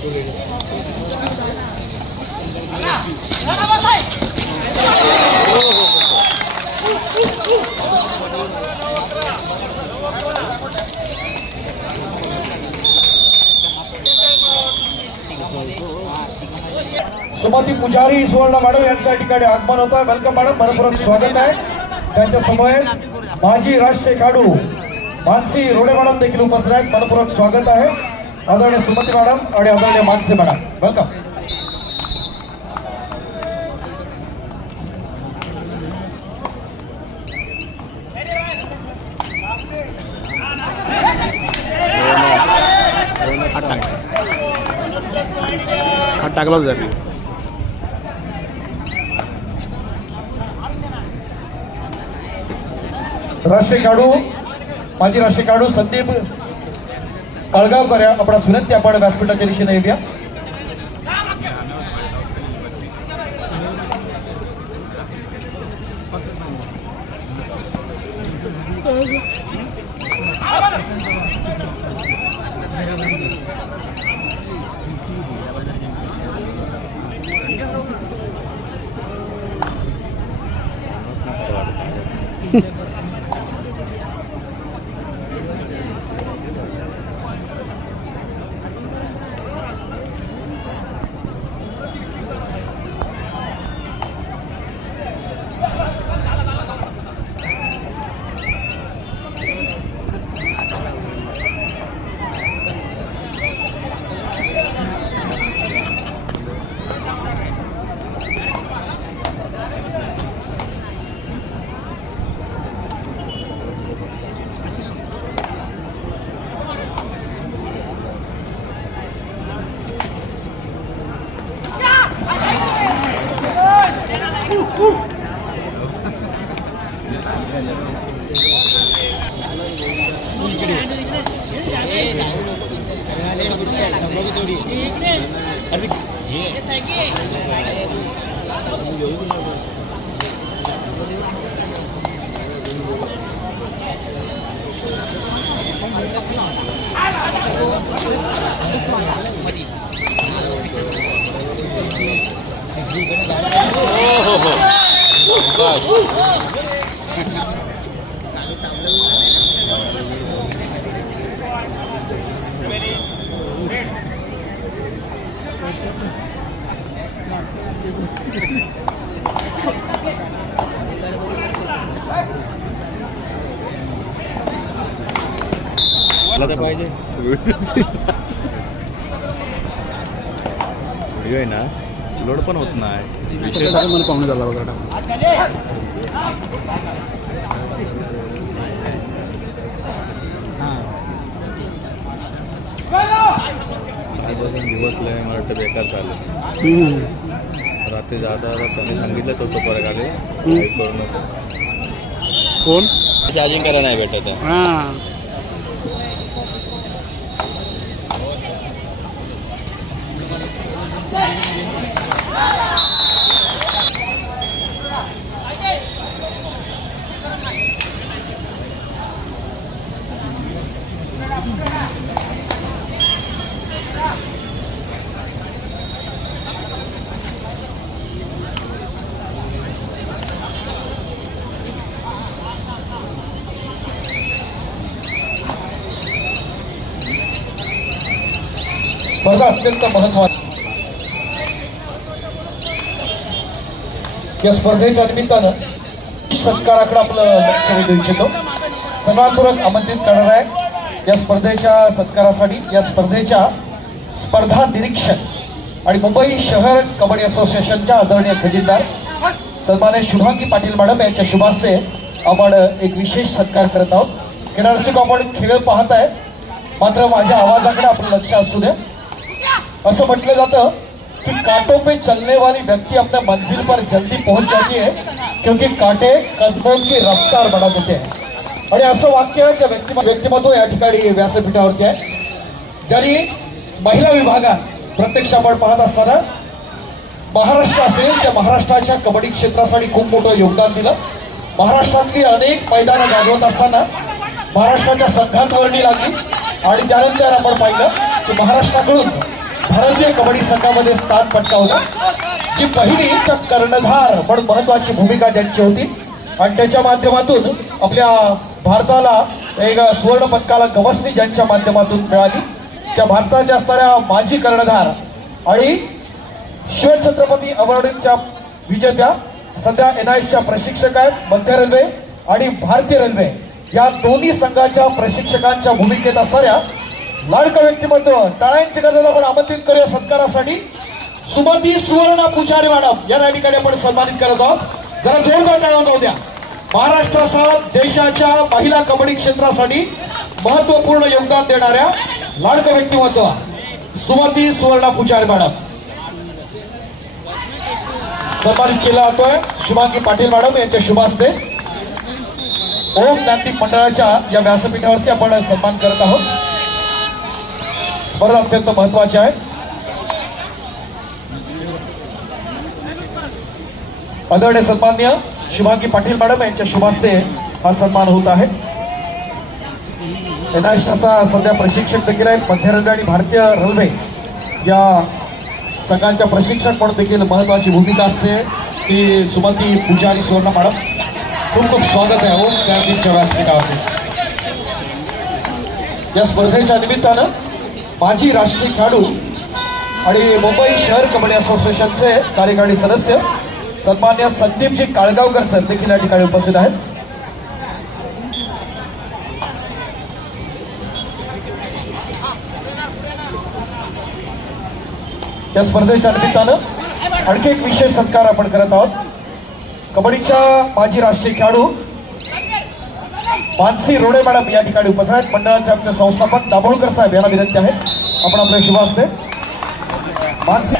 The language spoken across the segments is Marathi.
सुमती पुजारी सुवर्ण मॅडम यांच्या ठिकाणी आगमन होत आहे। वेलकम मॅडम, मनपूर्वक स्वागत आहे। त्यांच्या समोर माजी राष्ट्रीय खेळाडू मानसी रोडे मॅडम देखील उपस्थित आहेत। मनपूर्वक स्वागत आहे आदरणीय सुमती मॅडम आणि आदरणीय मानसी मॅडम, वेलकम। टाकला जाईल राष्ट्रीय खेळाडू माजी राष्ट्रीय खेळाडू संदीप कळगावकर आपणास विनंती आपण व्यासपीठाच्या दिशेने येऊया। पाहिजे व्हिडिओ आहे ना, लोड पण होत नाही। मला पाहुणे झाला वगैरे दिवस लय मला वाटतं बेकार झालं। रात्री जाता त्यांनी सांगितलं तो परत आले करून कोण चार्जिंग करायला नाही भेटत आहे। स्पर्धा अत्यंत महत्वाची। या स्पर्धेच्या निमित्तानं सत्काराकडे आपलं लक्ष वेधू इच्छितो। सन्मानपूर्वक आमंत्रित करणार आहे या स्पर्धेच्या सत्कारासाठी या स्पर्धेच्या स्पर्धा निरीक्षक आणि मुंबई शहर कबड्डी असोसिएशनच्या आदरणीय खजिनदार सन्मान्य शुभांगी पाटील मॅडम यांच्या शुभास्ते आपण एक विशेष सत्कार करत आहोत। खेळाडू आपण खेळ पाहत आहे, मात्र माझ्या आवाजाकडे आपलं लक्ष असू द्या। असं म्हटलं जातं कि कांटों पे चलने वाली व्यक्ति अपने मंजिल पर जल्दी पहुंच जाती है क्योंकि कांटे कदमों की रफ्तार बढ़ा देते हैं। आणि असं वाक्य जे व्यक्तिमत्व या ठिकाणी व्यासपीठावरती आहे। जरी महिला विभागात प्रत्यक्ष आपण पाहत असताना महाराष्ट्र असेल त्या महाराष्ट्राच्या कबड्डी क्षेत्रासाठी खूप मोठं योगदान दिलं। महाराष्ट्रातली अनेक मैदानं गाजवत असताना महाराष्ट्राच्या संघात वर्णी लागली आणि त्यानंतर आपण पाहिलं की महाराष्ट्राकडून भारतीय कबड्डी संघामध्ये स्थान पटकावलं. जी पहिली कर्णधार म्हणून महत्वाची भूमिका ज्यांची होती आणि त्याच्या माध्यमातून आपल्या भारताला एक सुवर्ण पदकाला गवसणी ज्यांच्या माध्यमातून मिळाली, त्या भारताच्या असणाऱ्या माजी कर्णधार आणि शिवछत्रपती अवॉर्डच्या विजेत्या, सध्या NISच्या प्रशिक्षक आहेत. मध्य रेल्वे आणि भारतीय रेल्वे या दोन्ही संघाच्या प्रशिक्षकांच्या भूमिकेत असणाऱ्या लाडकं व्यक्तिमत्व, टाळ्यांची गरज आपण आमंत्रित करूया सत्कारासाठी. सुमती सुवर्ण पुजारी मॅडम या ठिकाणी आपण सन्मानित करत आहोत. जरा जोरदार टाळ्या जाऊ द्या. महाराष्ट्रासह देशाच्या महिला कबड्डी क्षेत्रासाठी महत्वपूर्ण योगदान देणाऱ्या लाडकं व्यक्तिमत्व सुमती सुवर्ण पुजारी मॅडम सन्मानित केला जातोय. शुभांगी पाटील मॅडम यांच्या शुभ हस्ते ओम ज्ञानदीप मंडळाच्या या व्यासपीठावरती आपण सन्मान करत आहोत. स्पर्धा अत्यंत महत्वाची आहे. आदरणीय सन्मान्य शुभांगी पाटील मॅडम यांच्या शुभ हस्ते हा सन्मान होत आहे. NISचा सध्या प्रशिक्षक देखील आहेत. मध्य रेल्वे आणि भारतीय रेल्वे या संघांच्या प्रशिक्षक म्हणून देखील महत्वाची भूमिका असते ती सुमती पुजारी सुवर्ण मॅडम. खूप खूप स्वागत आहे ओम ज्ञानदीपच्या व्यासपीठावरती. या स्पर्धेच्या निमित्तानं माजी राष्ट्रीय खेळाडू आणि मुंबई शहर कबड्डी असोसिएशनचे कार्यकारी सदस्य सन्मान्य संदीपजी काळगावकर सर देखील या ठिकाणी उपस्थित आहेत. या स्पर्धेच्या निमित्तानं आणखी एक विशेष सत्कार आपण करत आहोत. कबड्डीच्या माजी राष्ट्रीय खेळाडू मानसी रोडे मॅडम या ठिकाणी उपस्थित आहेत. मंडळाचे आमचे संस्थापक दाभोळकर साहेब यांना विनंती आहे आपण आपल्या शुभ हस्ते मानसी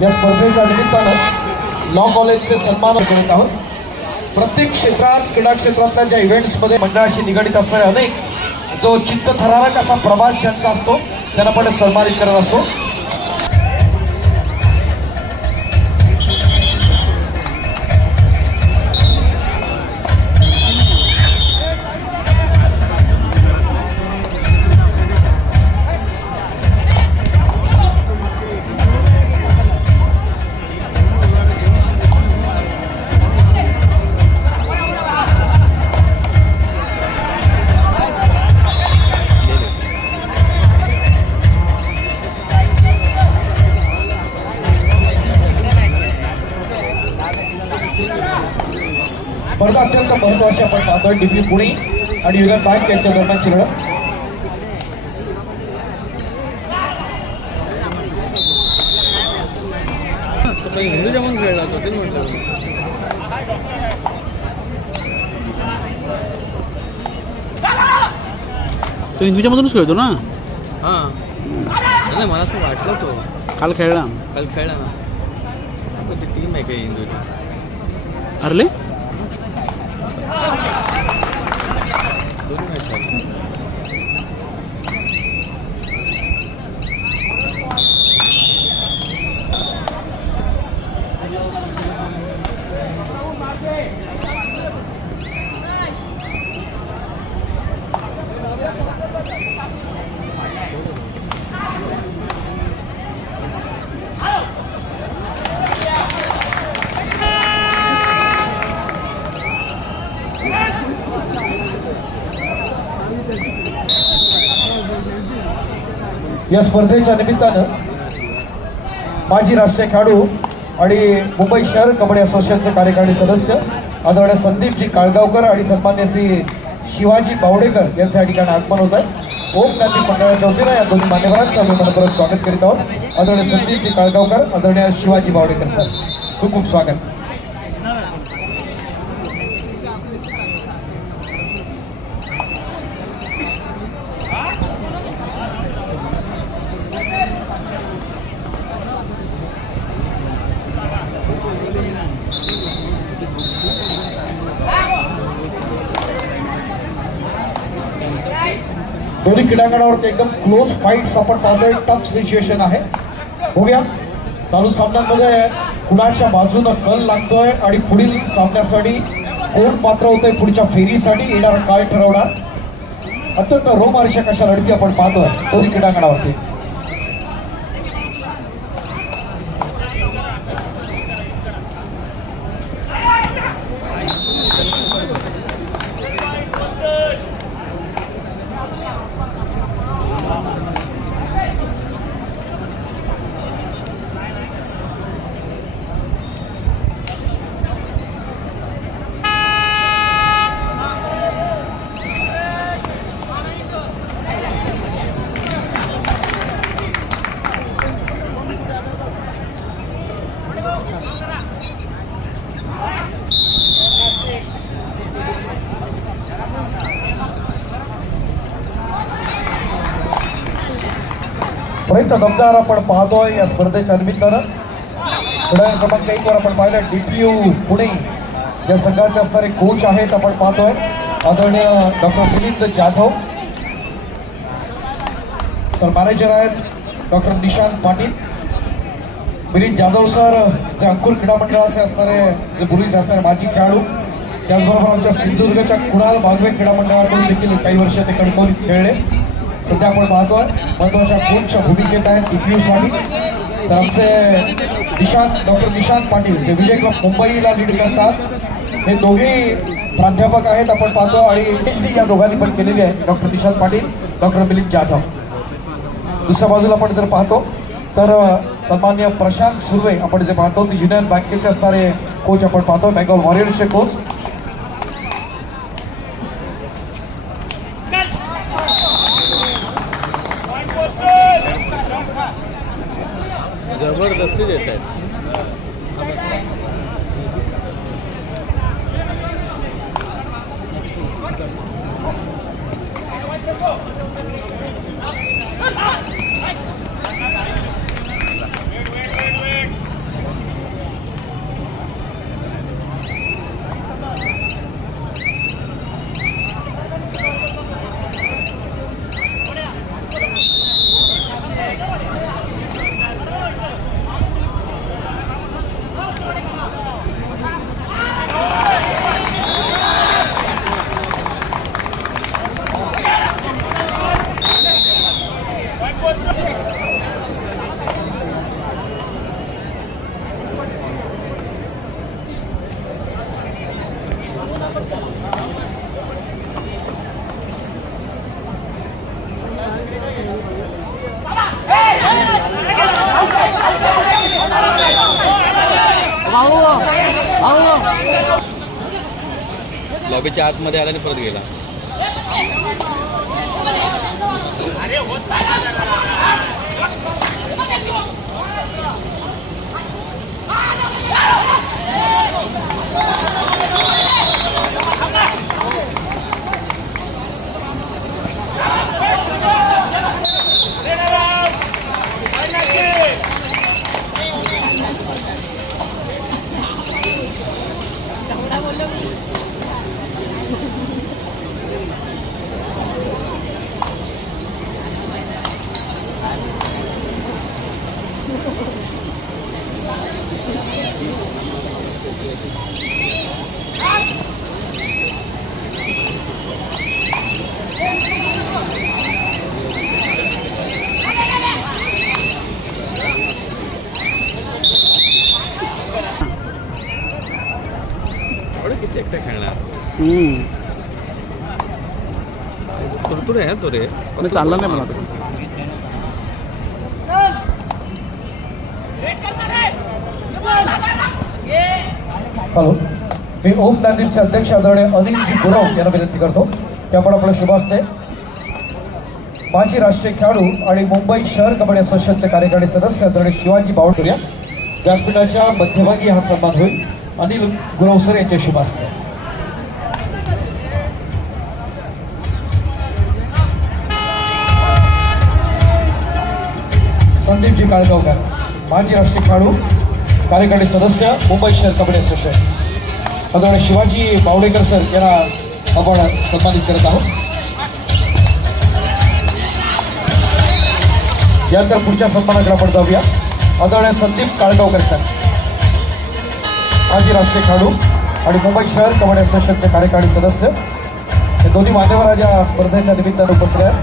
या स्पर्धेच्या निमित्तानं लॉ कॉलेजचे सन्मान करत आहोत. प्रत्येक क्षेत्रात क्रीडा क्षेत्रातल्या ज्या इव्हेंट्समध्ये मंडळाशी निगडीत असणारे अनेक जो चित्तथरारक असा प्रवास ज्यांचा असतो त्यांना आपण सन्मानित करत असतो. स्पर्धा अत्यंत महत्वाची आपण पाहतोय. डिग्री पुणे आणि युनियन बँक यांच्या दरम्यानची लढत. हिंदूच्या म्हणून खेळला होता ते म्हटलं तो हिंदूच्या मधूनच खेळतो ना. हां नाही मला असं वाटलं तो काल खेळला ना आता ती टीम आहे काही हिंदूची हरले. दोन्ही मॅच या स्पर्धेच्या निमित्तानं माजी राष्ट्रीय खेळाडू आणि मुंबई शहर कबड्डी असोसिएशनचे कार्यकारी सदस्य आदरणीय संदीपजी काळगावकर आणि सन्मान्य श्री शिवाजी बावडेकर यांच्या या ठिकाणी आगमन होत आहे. ओम ज्ञानदीप मंडळाच्या वतीनं या दोन्ही मान्यवरांचं आम्ही मनपूर्वक स्वागत करीत आहोत. आदरणीय संदीपजी काळगावकर, आदरणीय शिवाजी बावडेकर सर, खूप खूप स्वागत. दोन्ही क्रीडांगणावरती एकदम क्लोज फाईट्स आपण पाहतोय. टफ सिच्युएशन आहे. बघूया चालू सामन्यांमध्ये कुणाच्या बाजूनं कल लागतोय आणि पुढील सामन्यासाठी कोण पात्र होतंय पुढच्या फेरीसाठी येणारा काळ ठरवणार. अत्यंत रोमहर्षक अशा लढती आपण पाहतोय दोन्ही क्रीडांगणावरती. प्रयत्न दमदार आपण पाहतोय या स्पर्धेच्या निमित्तानं. खेळाडू क्रमांक 1 वर आपण पाहिलं DPU पुणे या संघाचे असणारे कोच आहेत आपण पाहतोय आदरणीय डॉक्टर मिलिंद जाधव. तर मॅनेजर आहेत डॉक्टर निशांत पाटील. मिलिंद जाधव सर जे अंकुर क्रीडा मंडळाचे असणारे जे पूर्वीचे असणारे माजी खेळाडू, त्याचबरोबर आमच्या सिंधुदुर्गच्या कुणाल भागवे क्रीडा मंडळाकडून देखील काही वर्ष ते कणकवलीत खेळले. सध्या आपण पाहतोय महत्वाच्या कोचच्या भूमिकेत आहेत DPU साठी. तर आमचे डॉक्टर निशांत पाटील जे विजय क्लब मुंबईला लीड करतात, हे दोघेही प्राध्यापक आहेत आपण पाहतो आणि PhD या दोघांनी पण केलेली आहे. Doctor Nishant Patil, doctor Milind Jadhav. दुसऱ्या बाजूला आपण जर पाहतो तर सन्मान्य प्रशांत सुर्वे आपण जे पाहतो ते युनियन बँकेचे असणारे कोच आपण पाहतो, बेंगॉल वॉरियर्सचे कोच. जबरदस्ती देत आहेत. लॉबीच्या आतमध्ये आला आणि परत गेला. किती एकटा खेळणार तुरतुरे आहे तो रे, पण चालला नाही मला. हॅलो, मी ओम नांदीचे अध्यक्ष आदरणीय अनिलजी गुरव यांना विनंती करतो की आपण आपलं शुभ असते माजी राष्ट्रीय खेळाडू आणि मुंबई शहर कबड्डी असोसिएशनचे कार्यकारी सदस्य आदरणीय शिवाजी बावड करूया. व्यासपीठाच्या मध्यभागी हा सन्मान होईल. अनिल गुरव सर यांचे शुभ असते. संदीपजी काळगावकर माजी राष्ट्रीय खेळाडू कार्यकारी सदस्य मुंबई शहर कबड्डी असोसिएशन आदरणीय शिवाजी बावडेकर सर यांना आपण सन्मानित करत आहोत. यानंतर पुढच्या सन्मानाकडे आपण जाऊया. आदरणीय संदीप काळगावकर सर, माजी राष्ट्रीय खेळाडू आणि मुंबई शहर कबड्डी असोसिएशनचे कार्यकारी सदस्य, हे दोन्ही मान्यवर आज या स्पर्धेच्या निमित्तानं उपस्थित आहेत.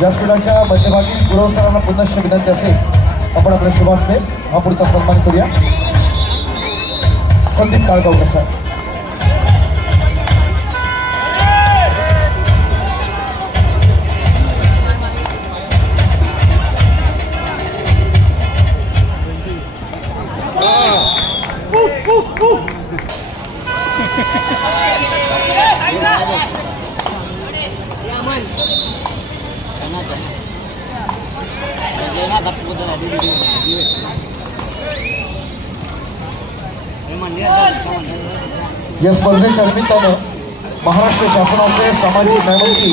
व्यासपीठाच्या मध्यभागी गुरव सरांना पुनश्च विनंती असेल आपण आपल्या शुभास्ते हा पुढचा सन्मान करूया. संदीप काळगावकर सर. या स्पर्धेच्या निमित्तानं महाराष्ट्र शासनाचे सामाजिक न्यायमंत्री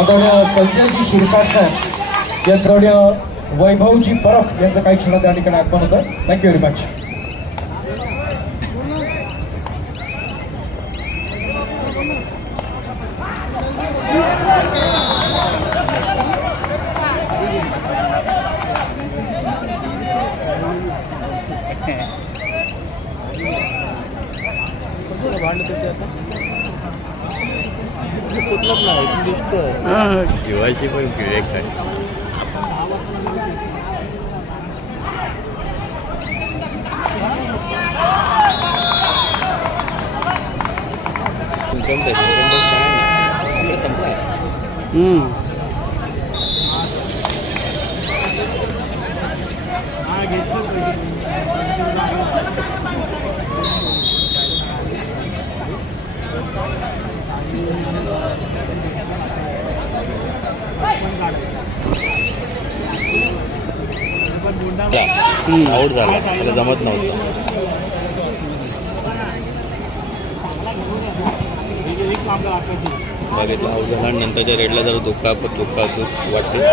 आदरणीय संजयजी शिरसाट साहेब यांचं आदरणीय वैभवजी परब यांचं काही क्षणात त्या ठिकाणी आगमन होतं. Thank you very much. जीवाची पण किडे काय आउट झाला, त्याला जमत नव्हतं. बघितलं आउट झाला आणि नंतरच्या रेडला जरा दुःख वाटते.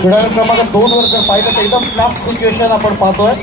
क्रीडा क्रमांक 2 वर जर पाहिलं तर एकदम टफ सिच्युएशन आपण पाहतोय.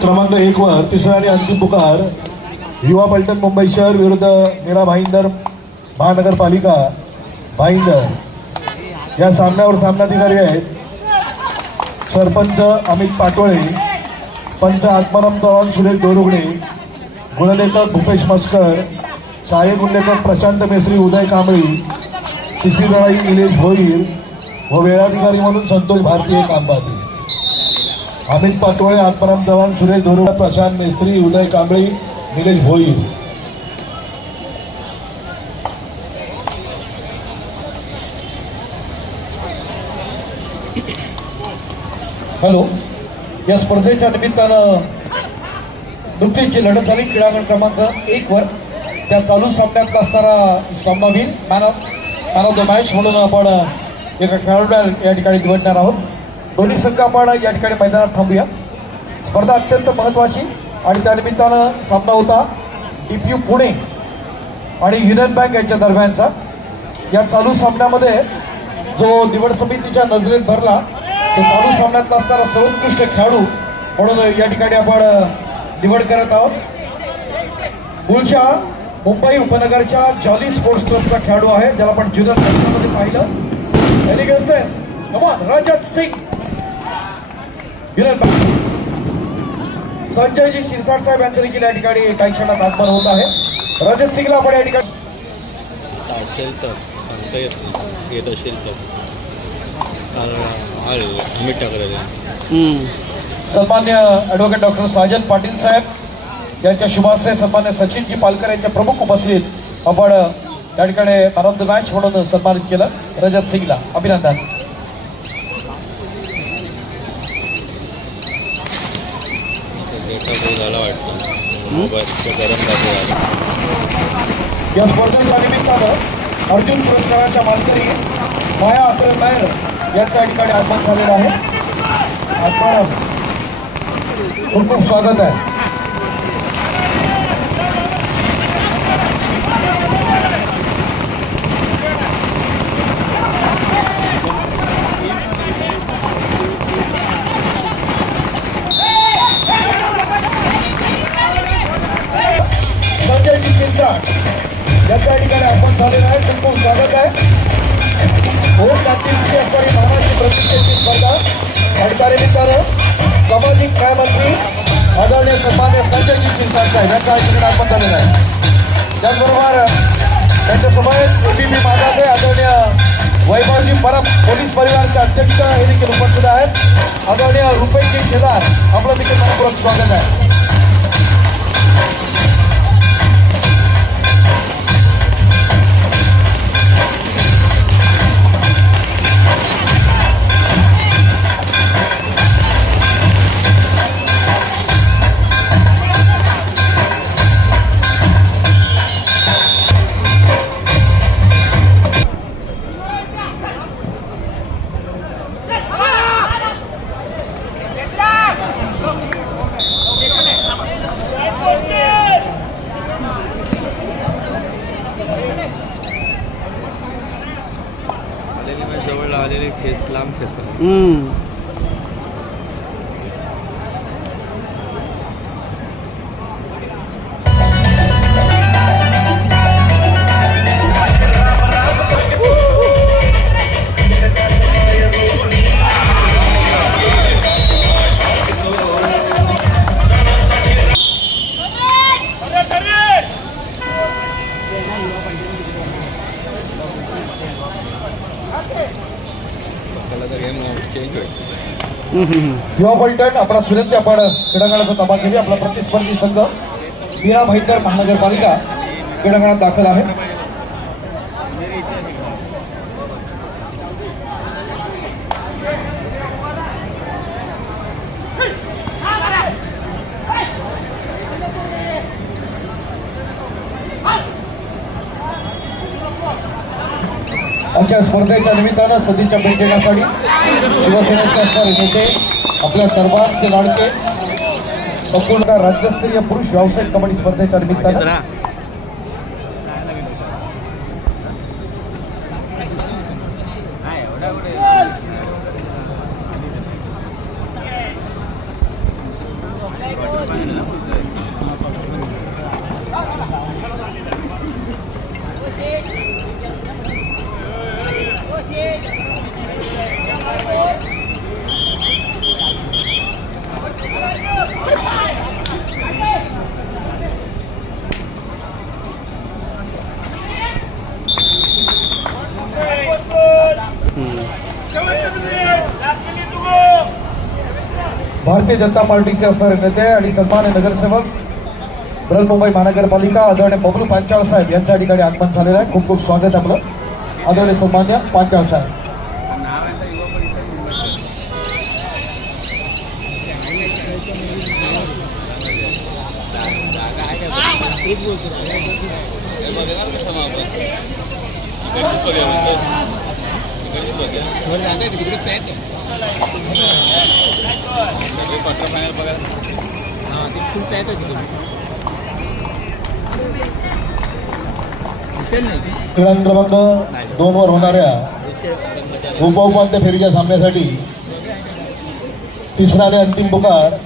क्रमांक 1 वर तिसरा आणि अंतिम पुकार युवा पलटण मुंबई शहर विरुद्ध मीरा भाईंदर महानगरपालिका भाईंदर. या सामन्यावर सामनाधिकारी आहेत सरपंच अमित पाटोळे, पंच आत्माराम चव्हाण, सुरेश दोरुगडे, गुणलेखक भूपेश मस्कर, सहाय्यक गुणलेखक प्रशांत मेस्त्री, उदय कांबळी, तिसरी लढाई निलेश भोईर व वेळाधिकारी म्हणून संतोष भारतीय काम पाहतील. अमित पाटोळे, आत्माराम चव्हाण, सुरेश दोरुगडे, प्रशांत मेस्त्री, उदय कांबळी, निलेश भोईर. हॅलो. या स्पर्धेच्या निमित्तानं नुकतीची लढत झाली क्रीडांगण क्रमांक 1 वर. त्या चालू सामन्यात असणारा सामनावीर मॅन ऑफ द मॅच म्हणून आपण एका खेळाडूला या ठिकाणी निवडणार आहोत. दोन्ही संघ आपण या ठिकाणी मैदानात थांबूया. स्पर्धा अत्यंत महत्त्वाची आणि त्यानिमित्तानं सामना होता DPU पुणे आणि युनियन बँक यांच्या दरम्यानचा. या चालू सामन्यामध्ये जो निवड समितीच्या नजरेत भरला तो चालू सामन्यातला असणारा सर्वोत्कृष्ट खेळाडू म्हणून या ठिकाणी आपण निवड करत आहोत. मूळच्या मुंबई उपनगरच्या जॉली स्पोर्ट्स क्लबचा खेळाडू आहे, ज्याला आपण ज्युनियर मध्ये पाहिलं. एलिगन्सेस कमान रजत सिंग. संजयजी शिरसाट साहेब यांचं देखील या ठिकाणी काही क्षणात आगमन होत आहे. रजत सिंगला आपण या ठिकाणी असेल तर सांगता येत नाही, येत असेल तर अमित ठाकरे सन्मान्य ॲडव्होकेट डॉक्टर साजन पाटील साहेब यांच्या शुभास्ते सन्मान्य सचिनजी पालकर यांच्या प्रमुख उपस्थित आपण त्या ठिकाणी मॅन ऑफ द मॅच म्हणून सन्मानित केलं रजत सिंगला. अभिनंदन. झाला वाटतं मोबाईल गरम झाला. या स्पर्धेच्या निमित्तानं अर्जुन पुरस्काराच्या मानकरी माया अकरम नायर यांचं या ठिकाणी आगमन झालेलं आहे. आत्माराम खूप खूप स्वागत आहे. संजयजी शिरसाट यांच्या ठिकाणी आगमन झालेलं आहे. खूप खूप स्वागत आहे. भोर क्रांतीची असणारी महाराष्ट्र प्रतिष्ठेची स्पर्धा अधिकारी मित्रांनो सामाजिक न्याय मंत्री आदरणीय सन्मान्य संजयजी शिरसाट साहेब यांच्या ठिकाणी आगमन झालेलं आहे. त्याचबरोबर त्यांच्यासमोर एबीपी माझाचे आदरणीय वैभवजी परब पोलीस परिवारचे अध्यक्ष हे देखील उपस्थित आहेत. आदरणीय रुपेशजी शेलार आपलं देखील मनपूर्वक स्वागत आहे. जवळ आलेले खेस लांब खेस चेंज होईल. युवा पलटण आपला विनंती आपण क्रीडांगणाचा ताबा घेऊया. आपला प्रतिस्पर्धी संघ मीरा भाईंदर महानगरपालिका क्रीडांगणात दाखल आहे. आमच्या स्पर्धेच्या निमित्तानं सदीच्या भेट देण्यासाठी शिवसेनेचे असणारे नेते आपल्या सर्वांचे लाडके संपूर्ण राज्यस्तरीय पुरुष व्यावसायिक कबड्डी स्पर्धेच्या निमित्तानं भारतीय जनता पार्टीचे असणारे नेते आणि सन्मान्य नगरसेवक बृहन्मुंबई महानगरपालिका आदरणीय बबलू पांचाळ साहेब यांच्या ठिकाणी आगमन झालेलं आहे. खूप खूप स्वागत आपलं आदरणीय सन्मान्य पांचाळ साहेब. क्वार्टर फायनल बघा फुल पॅक क्रमांक 2 वर होणाऱ्या उपउपांत्य फेरीच्या सामन्यासाठी तिसरा आणि अंतिम पुकार